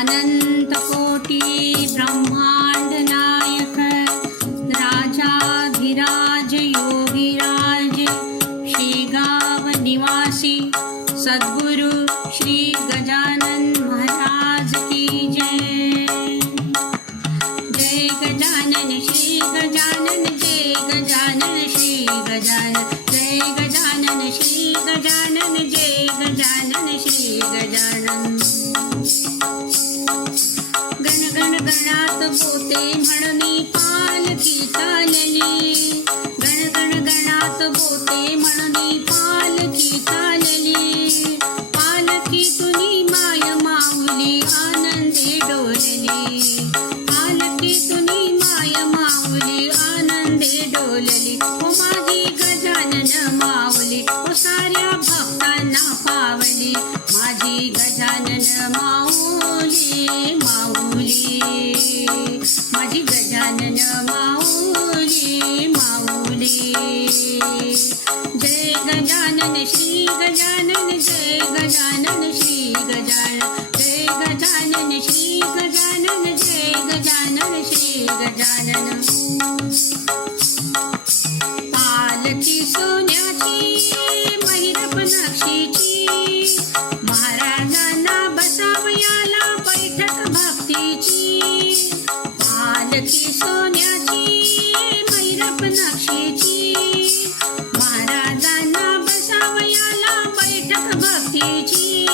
अनंत कोटी ब्रह्मांड नायक राजाधिराज योगीराज शेगाव निवासी सद्गुरु श्री गजानन महाराज की जय। जय गजानन श्री गजानन जय गजानन श्री गजानन जय गजानन श्री गजानन जय गजानन श्री गजानन। गण गण गणात बोते म्हणनी पालखी चालली गण गण गणात बोते म्हणनी पालखी माझी गजानन माऊली माऊली. माझी गजानन माऊली माऊली. जय गजानन श्री गजानन जय गजानन श्री गजानन. जय गजानन श्री गजानन जय गजानन श्री गजानन. पालखी सोन्याची महिरप महाराजांना बसावयाला बैठक भक्तीची. पालखी सोन्याची महिरप नाक्षीची. महाराजांना बसावयाला बैठक भक्तीची.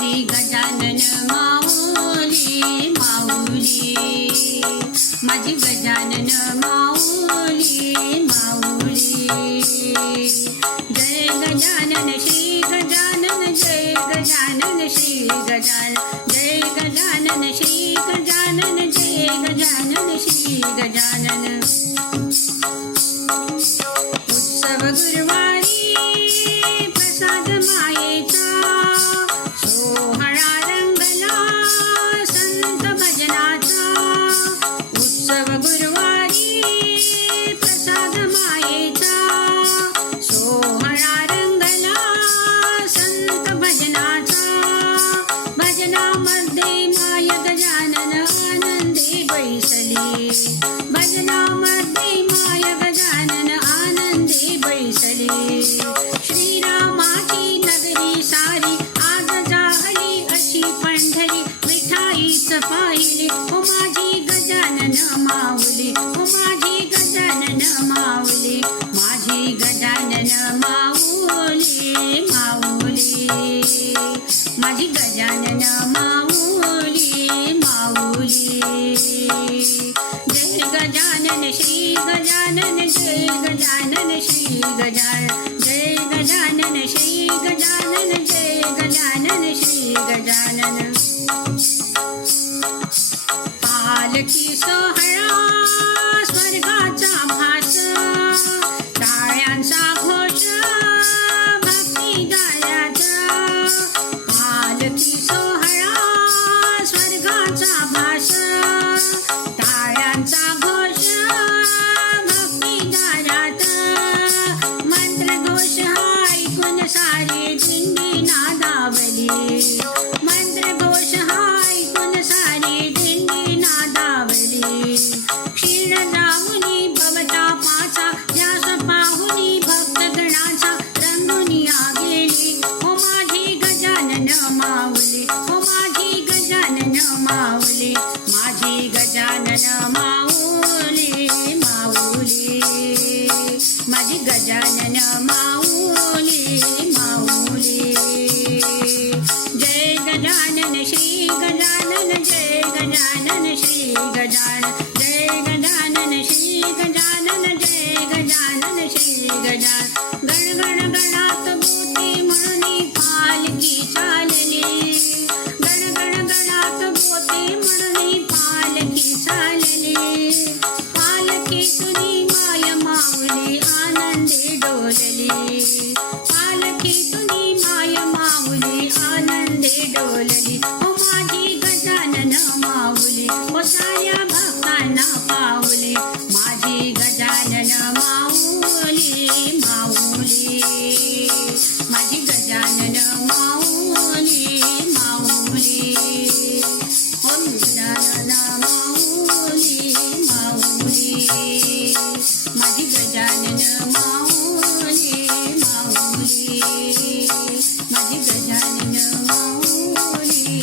माझी गजानन माझी गजानन माऊली जय गजानन श्री गजानन जय गजानन श्री गजानन जय गजानन श्री गजानन जय गजानन श्री गजानन. उत्सव गुरुवारी भजनामध्ये माय गजानन आनंदे बैसली। श्रीरामाची नगरी सारी आज जाहली अशी पंढरी मिठाईच पाहिली ओ माझी गजानन माऊली ओ माझी गजानन माऊली माझी गजानन माऊले माऊले। माझी गजानन माऊली। जय गजानन श्री गजानन जय गजानन श्री गजानन जय गजानन श्री गजानन जय गजानन श्री गजानन। पालखी सोहळा गजानन जय गजानन श्री गजानन जय गजानन श्री गजानन. गण गणात भूती म्हणून पालखी चालली. गणात भूती म्हणून पालखी चालली. पालखी तुनी माय माऊली आनंदी डोलली. पालखी माय माऊली आनंदी डोलली. माऊली कोसाया भक्तांना पाऊली माझी गजानन माऊली माऊली माझी गजानन माऊली माऊली ओम गजानन माऊली माऊली माझी गजानन माऊली माऊली माझी गजानन माऊली